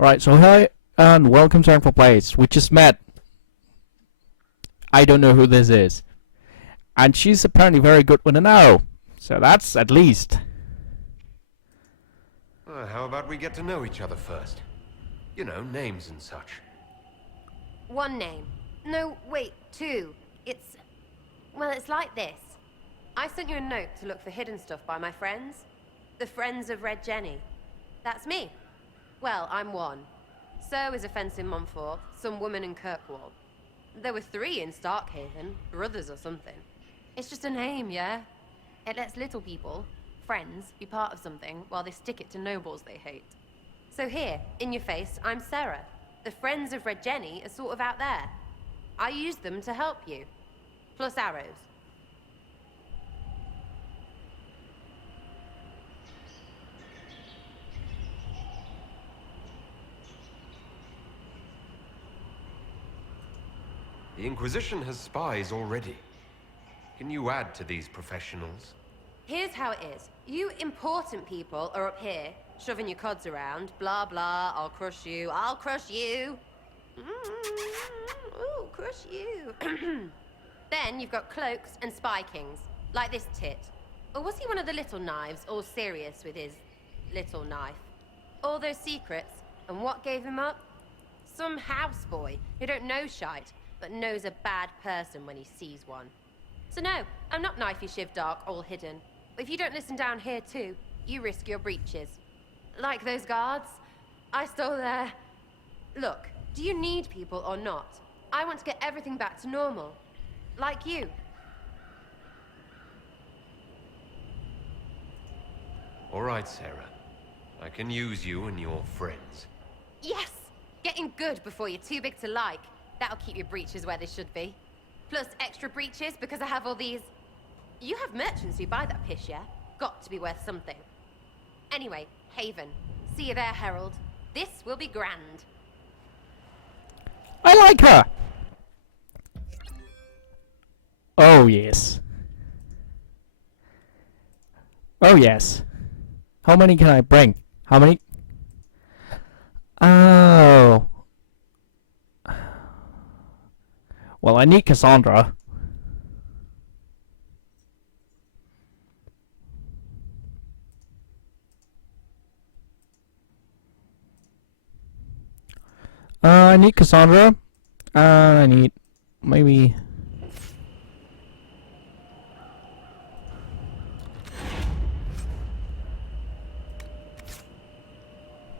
Right, so hi and welcome to Anchor Place. We just met. I don't know who this is. And she's apparently very good with an arrow. So that's at least. How about we get to know each other first? You know, names and such. One name. No, wait, two. Well, it's like this. I sent you a note to look for hidden stuff by my friends. The Friends of Red Jenny. That's me. Well, I'm one. So is a fence in Montfort, some woman in Kirkwall. There were 3 in Starkhaven, brothers or something. It's just a name, yeah? It lets little people, friends, be part of something while they stick it to nobles they hate. So here, in your face, I'm Sarah. The Friends of Red Jenny are sort of out there. I use them to help you. Plus arrows. The Inquisition has spies already. Can you add to these professionals? Here's how it is. You important people are up here, shoving your cods around. Blah, blah, I'll crush you, I'll crush you. Ooh, crush you. Then you've got cloaks and spy kings, like this tit. Or was he one of the little knives, all serious with his little knife? All those secrets, and what gave him up? Some houseboy who don't know shite, but knows a bad person when he sees one. So no, I'm not knifey shiv dark, all hidden. But if you don't listen down here too, you risk your breeches. Like those guards, I stole their... Look, do you need people or not? I want to get everything back to normal. Like you. All right, Sarah. I can use you and your friends. Yes! Getting good before you're too big to like. That'll keep your breeches where they should be. Plus extra breeches because I have all these... You have merchants who buy that piss, yeah? Got to be worth something. Anyway, Haven. See you there, Herald. This will be grand. I like her! Oh, yes. Oh, yes. How many can I bring? How many? Oh. Well, I need Cassandra. I need Cassandra. I need maybe...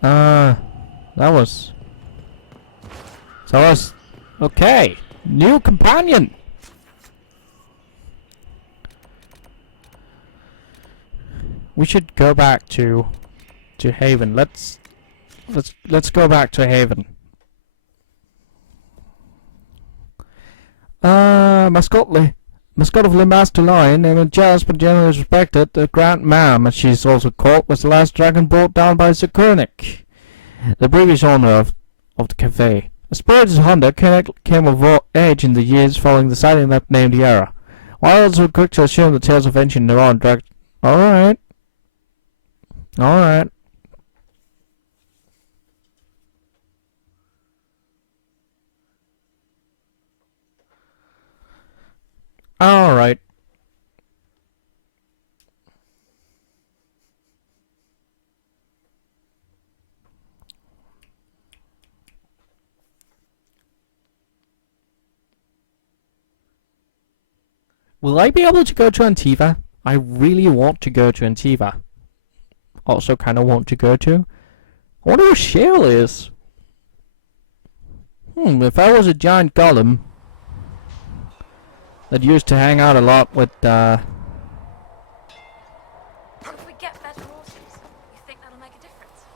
that was... So I was... Okay. New companion! We should go back to Haven. Let's go back to Haven. Mascot of Le Master Lion, and a just but generally respected, the Grand Mam, as she's also called, was the last dragon brought down by Sir Koenig, the previous owner of the cafe. A spirited hunter, Koenig came of age in the years following the sighting of that named era. While also quick to assume the tales of ancient Neron dragged... Alright. Alright. Alright. Will I be able to go to Antiva? I really want to go to Antiva. Also kind of want to go to... I wonder where Shale is. If I was a giant golem that used to hang out a lot with, If we get better horses, you think that'll make a difference?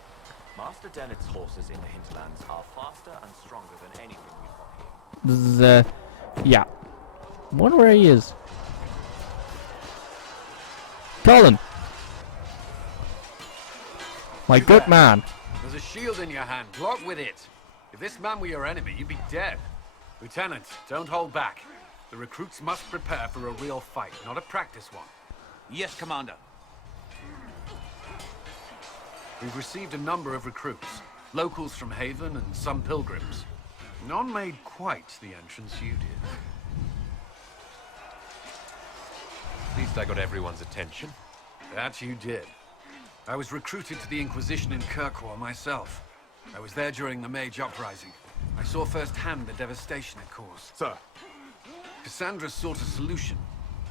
Master Dennett's horses in the hinterlands are faster and stronger than anything we've got here. yeah. I wonder where he is. Colin! My good man. There's a shield in your hand. Block with it. If this man were your enemy, you'd be dead. Lieutenant, don't hold back. The recruits must prepare for a real fight, not a practice one. Yes, Commander. We've received a number of recruits. Locals from Haven and some pilgrims. None made quite the entrance you did. At least I got everyone's attention. That you did. I was recruited to the Inquisition in Kirkwall myself. I was there during the Mage Uprising. I saw firsthand the devastation it caused. Sir. Cassandra sought a solution.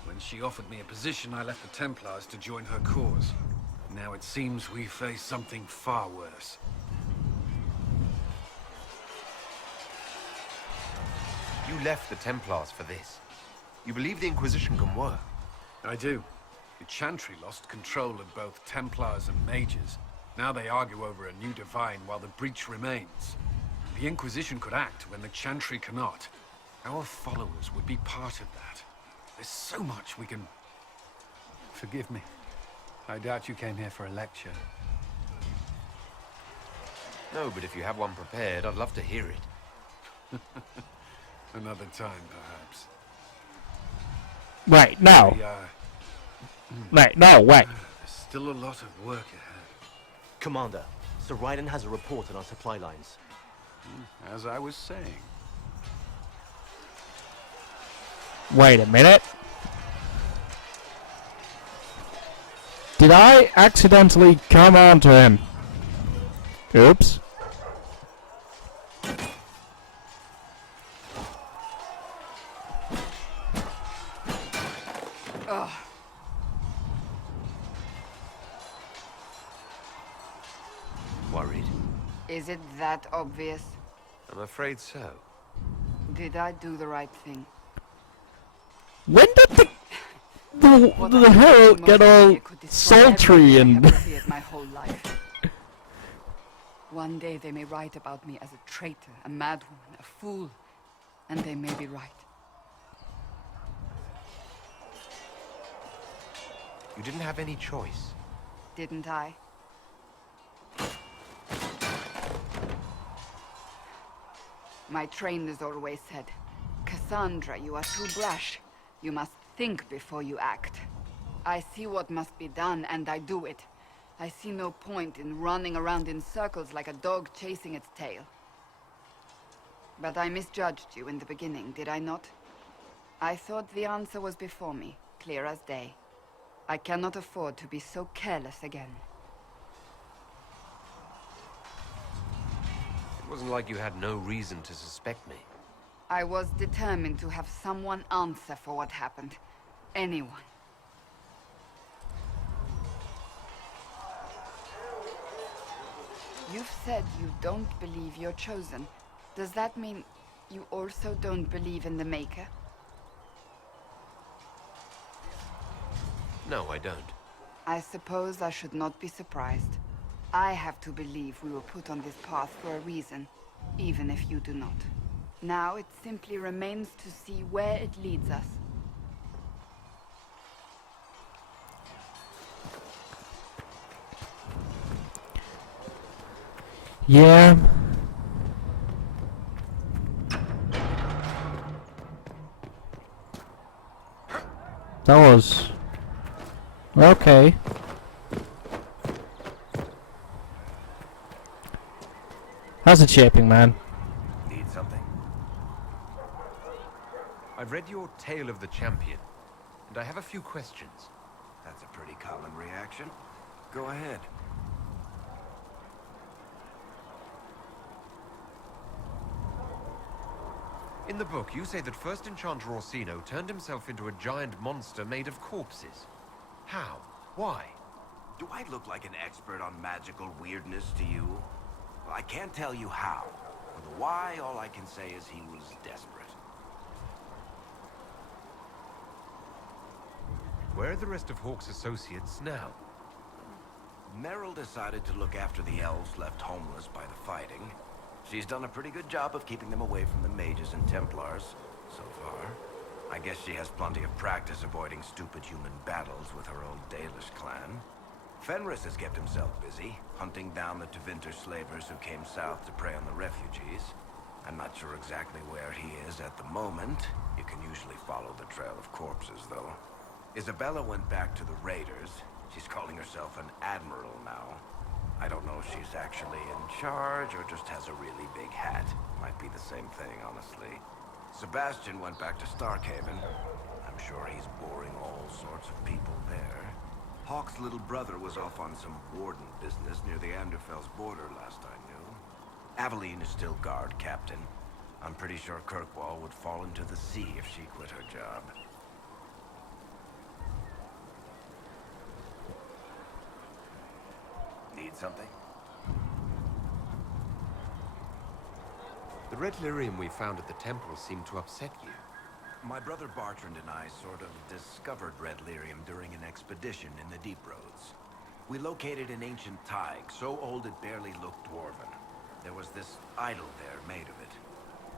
When she offered me a position, I left the Templars to join her cause. Now it seems we face something far worse. You left the Templars for this. You believe the Inquisition can work? I do. The Chantry lost control of both Templars and Mages. Now they argue over a new divine while the breach remains. The Inquisition could act when the Chantry cannot. Our followers would be part of that. There's so much we can... Forgive me. I doubt you came here for a lecture. No, but if you have one prepared, I'd love to hear it. Another time, perhaps. Wait, no. Wait, no, wait. There's still a lot of work ahead. Commander, Sir Raiden has a report on our supply lines. As I was saying. Wait a minute. Did I accidentally come onto him? Oops. Worried? Is it that obvious? I'm afraid so. Did I do the right thing? When did the Herald get all sultry and... my whole life. One day they may write about me as a traitor, a madwoman, a fool, and they may be right. You didn't have any choice. Didn't I? My trainers always said, Cassandra, you are too brash. You must think before you act. I see what must be done, and I do it. I see no point in running around in circles like a dog chasing its tail. But I misjudged you in the beginning, did I not? I thought the answer was before me, clear as day. I cannot afford to be so careless again. It wasn't like you had no reason to suspect me. I was determined to have someone answer for what happened. Anyone. You've said you don't believe you're chosen. Does that mean you also don't believe in the Maker? No, I don't. I suppose I should not be surprised. I have to believe we were put on this path for a reason, even if you do not. Now it simply remains to see where it leads us. Yeah. That was... okay. How's it shaping, man? Need something? I've read your Tale of the Champion, and I have a few questions. That's a pretty common reaction. Go ahead. In the book, you say that first Enchanter Orsino turned himself into a giant monster made of corpses. How? Why? Do I look like an expert on magical weirdness to you? Well, I can't tell you how. For the why, all I can say is he was desperate. Where are the rest of Hawke's associates now? Meryl decided to look after the elves left homeless by the fighting. She's done a pretty good job of keeping them away from the mages and Templars, so far. I guess she has plenty of practice avoiding stupid human battles with her old Dalish clan. Fenris has kept himself busy, hunting down the Tevinter slavers who came south to prey on the refugees. I'm not sure exactly where he is at the moment. You can usually follow the trail of corpses, though. Isabella went back to the raiders. She's calling herself an admiral now. I don't know if she's actually in charge or just has a really big hat. Might be the same thing, honestly. Sebastian went back to Starkhaven. I'm sure he's boring all sorts of people there. Hawk's little brother was off on some warden business near the Anderfell's border last I knew. Aveline is still guard captain. I'm pretty sure Kirkwall would fall into the sea if she quit her job. Need something? The red lyrium we found at the temple seemed to upset you. My brother Bartrand and I sort of discovered red lyrium during an expedition in the Deep Roads. We located an ancient thaig, so old it barely looked dwarven. There was this idol there made of it.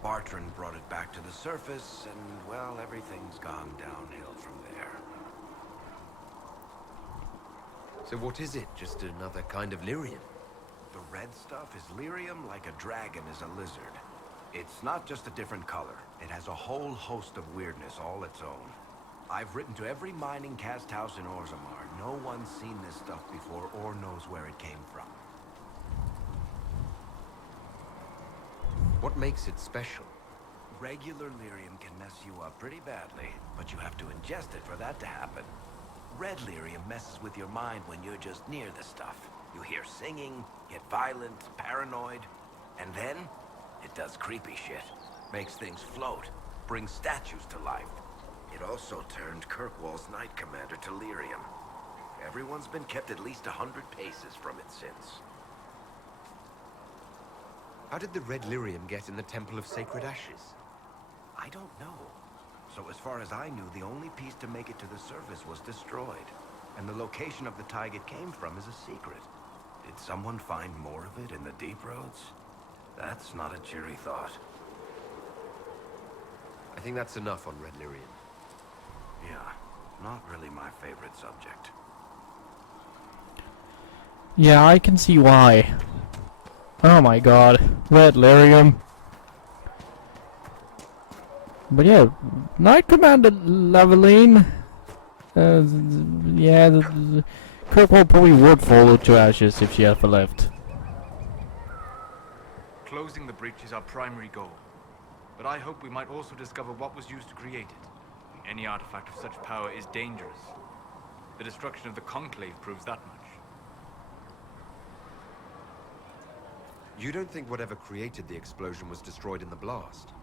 Bartrand brought it back to the surface, and, well, everything's gone downhill from there. So what is it? Just another kind of lyrium? The red stuff is lyrium like a dragon is a lizard. It's not just a different color. It has a whole host of weirdness all its own. I've written to every mining cast house in Orzammar. No one's seen this stuff before or knows where it came from. What makes it special? Regular lyrium can mess you up pretty badly, but you have to ingest it for that to happen. Red lyrium messes with your mind when you're just near the stuff. You hear singing, get violent, paranoid, and then it does creepy shit. Makes things float, brings statues to life. It also turned Kirkwall's Knight Commander to lyrium. Everyone's been kept at least 100 paces from it since. How did the red lyrium get in the Temple of Sacred Ashes? I don't know. So as far as I knew, the only piece to make it to the surface was destroyed. And the location of the thaig it came from is a secret. Did someone find more of it in the Deep Roads? That's not a cheery thought. I think that's enough on red lyrium. Yeah, not really my favorite subject. Yeah, I can see why. Oh my god, red lyrium. But yeah, Knight Commander Aveline. Yeah, Kirkwall probably would fall to ashes if she ever left. Closing the breach is our primary goal. But I hope we might also discover what was used to create it. Any artifact of such power is dangerous. The destruction of the Conclave proves that much. You don't think whatever created the explosion was destroyed in the blast?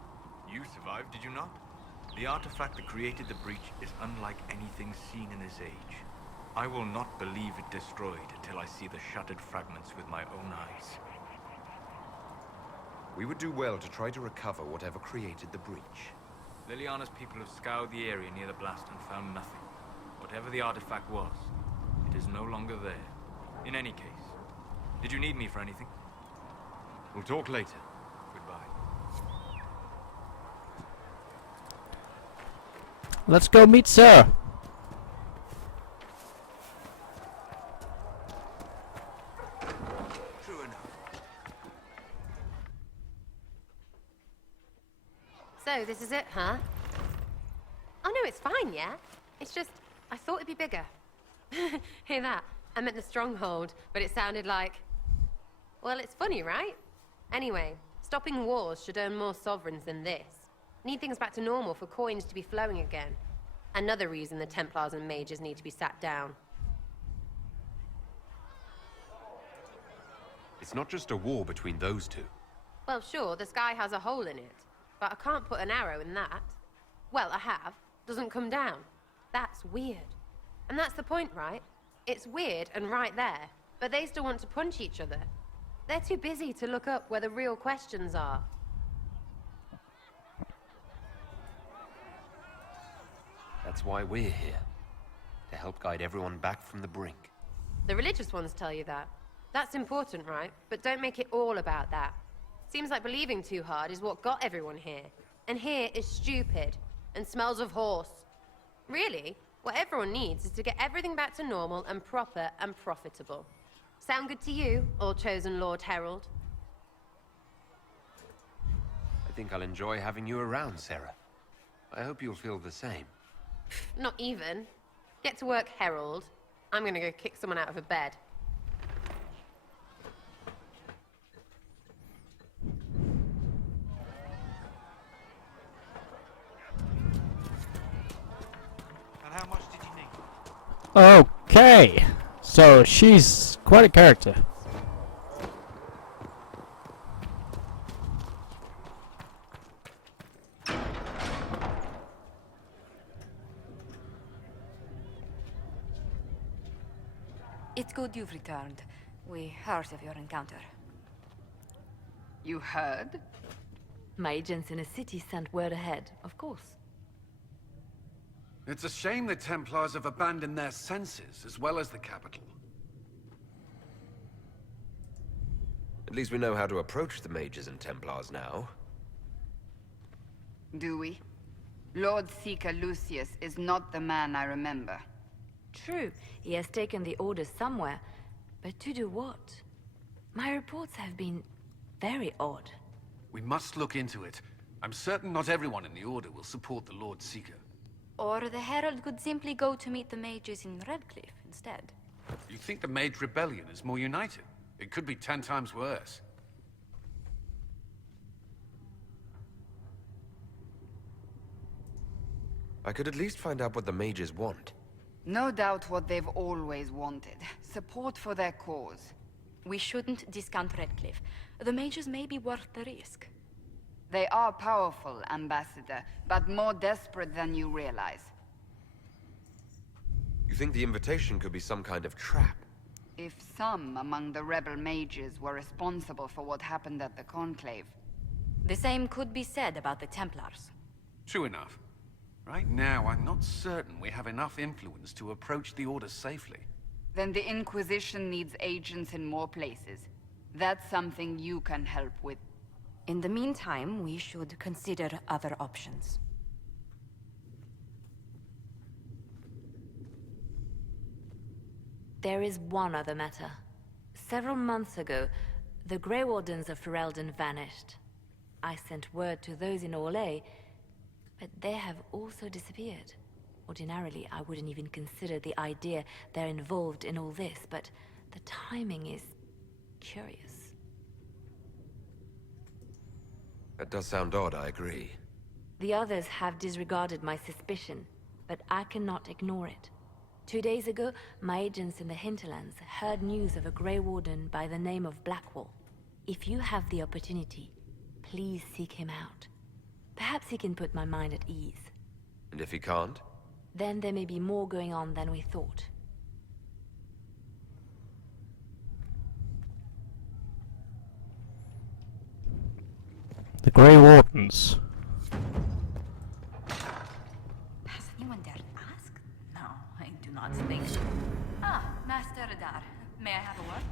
You survived, did you not? The artifact that created the breach is unlike anything seen in this age. I will not believe it destroyed until I see the shattered fragments with my own eyes. We would do well to try to recover whatever created the breach. Liliana's people have scoured the area near the blast and found nothing. Whatever the artifact was, it is no longer there. In any case, did you need me for anything? We'll talk later. Goodbye. Let's go meet Sarah. True enough. So, this is it, huh? Oh no, it's fine, yeah? It's just, I thought it'd be bigger. Hear that? I meant the stronghold, but it sounded like... Well, it's funny, right? Anyway, stopping wars should earn more sovereigns than this. Need things back to normal for coins to be flowing again. Another reason the Templars and mages need to be sat down. It's not just a war between those two. Well, sure, the sky has a hole in it. But I can't put an arrow in that. Well, I have. Doesn't come down. That's weird. And that's the point, right? It's weird and right there. But they still want to punch each other. They're too busy to look up where the real questions are. That's why we're here. To help guide everyone back from the brink. The religious ones tell you that. That's important, right? But don't make it all about that. Seems like believing too hard is what got everyone here. And here is stupid. And smells of horse. Really, what everyone needs is to get everything back to normal and proper and profitable. Sound good to you, all-chosen Lord Herald? I think I'll enjoy having you around, Sarah. I hope you'll feel the same. Not even. Get to work, Herald. I'm gonna go kick someone out of a bed. Okay, so she's quite a character. It's good you've returned. We heard of your encounter. You heard? My agents in the city sent word ahead, of course. It's a shame the Templars have abandoned their senses, as well as the capital. At least we know how to approach the mages and Templars now. Do we? Lord Seeker Lucius is not the man I remember. True, he has taken the orders somewhere. But to do what? My reports have been very odd. We must look into it. I'm certain not everyone in the Order will support the Lord Seeker. Or the Herald could simply go to meet the mages in Redcliffe instead. You think the Mage Rebellion is more united? It could be 10 times worse. I could at least find out what the mages want. No doubt what they've always wanted. Support for their cause. We shouldn't discount Redcliffe. The mages may be worth the risk. They are powerful, Ambassador, but more desperate than you realize. You think the invitation could be some kind of trap? If some among the rebel mages were responsible for what happened at the Conclave. The same could be said about the Templars. True enough. Right now, I'm not certain we have enough influence to approach the Order safely. Then the Inquisition needs agents in more places. That's something you can help with. In the meantime, we should consider other options. There is one other matter. Several months ago, the Grey Wardens of Ferelden vanished. I sent word to those in Orlais, but they have also disappeared. Ordinarily, I wouldn't even consider the idea they're involved in all this, but the timing is curious. That does sound odd, I agree. The others have disregarded my suspicion, but I cannot ignore it. 2 days ago, my agents in the hinterlands heard news of a Grey Warden by the name of Blackwall. If you have the opportunity, please seek him out. Perhaps he can put my mind at ease. And if he can't? Then there may be more going on than we thought. The Grey Wardens. Has anyone dared ask? No, I do not think so. Ah, Master Adar. May I have a word?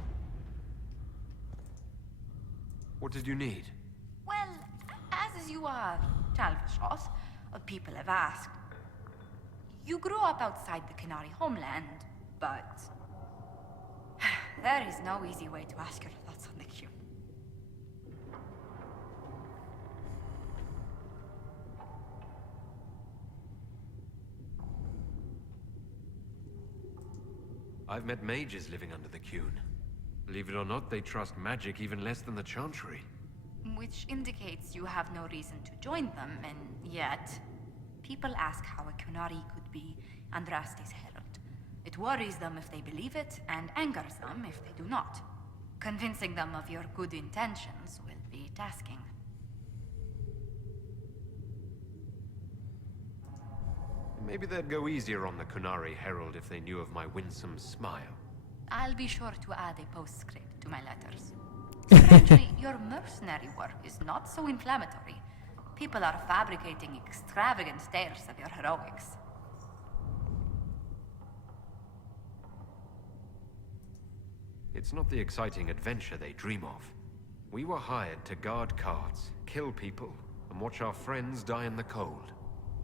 What did you need? Well, as you are Talvashos, people have asked. You grew up outside the Canary homeland, but there is no easy way to ask your thoughts on the Q. I've met mages living under the Cune. Believe it or not, they trust magic even less than the Chantry. Which indicates you have no reason to join them, and yet people ask how a Qunari could be Andraste's herald. It worries them if they believe it, and angers them if they do not. Convincing them of your good intentions will be tasking. Maybe they'd go easier on the Qunari herald if they knew of my winsome smile. I'll be sure to add a postscript to my letters. Strangely, your mercenary work is not so inflammatory. People are fabricating extravagant tales of your heroics. It's not the exciting adventure they dream of. We were hired to guard carts, kill people, and watch our friends die in the cold.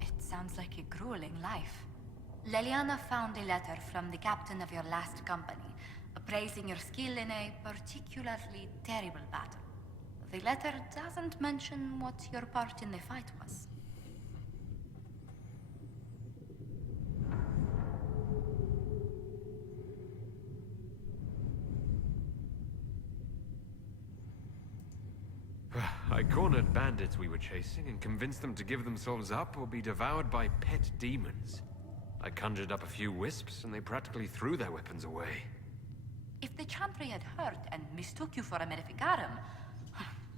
It sounds like a grueling life. Leliana found a letter from the captain of your last company, praising your skill in a particularly terrible battle. The letter doesn't mention what your part in the fight was. I cornered bandits we were chasing and convinced them to give themselves up or be devoured by pet demons. I conjured up a few wisps, and they practically threw their weapons away. If the Chantry had heard and mistook you for a Maleficarum,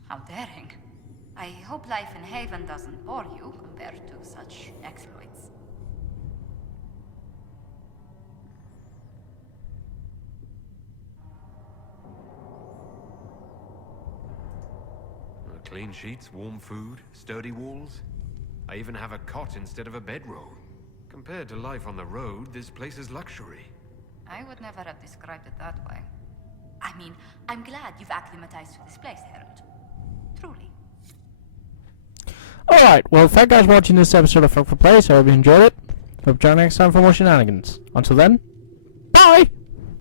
how daring. I hope life in Haven doesn't bore you compared to such exploits. Clean sheets, warm food, sturdy walls. I even have a cot instead of a bedroll. Compared to life on the road, this place is luxury. I would never have described it that way. I mean, I'm glad you've acclimatized to this place, Harold. Truly. Alright, well, thank you guys for watching this episode of Fuck for Place. I hope you enjoyed it. Hope to join next time for more shenanigans. Until then,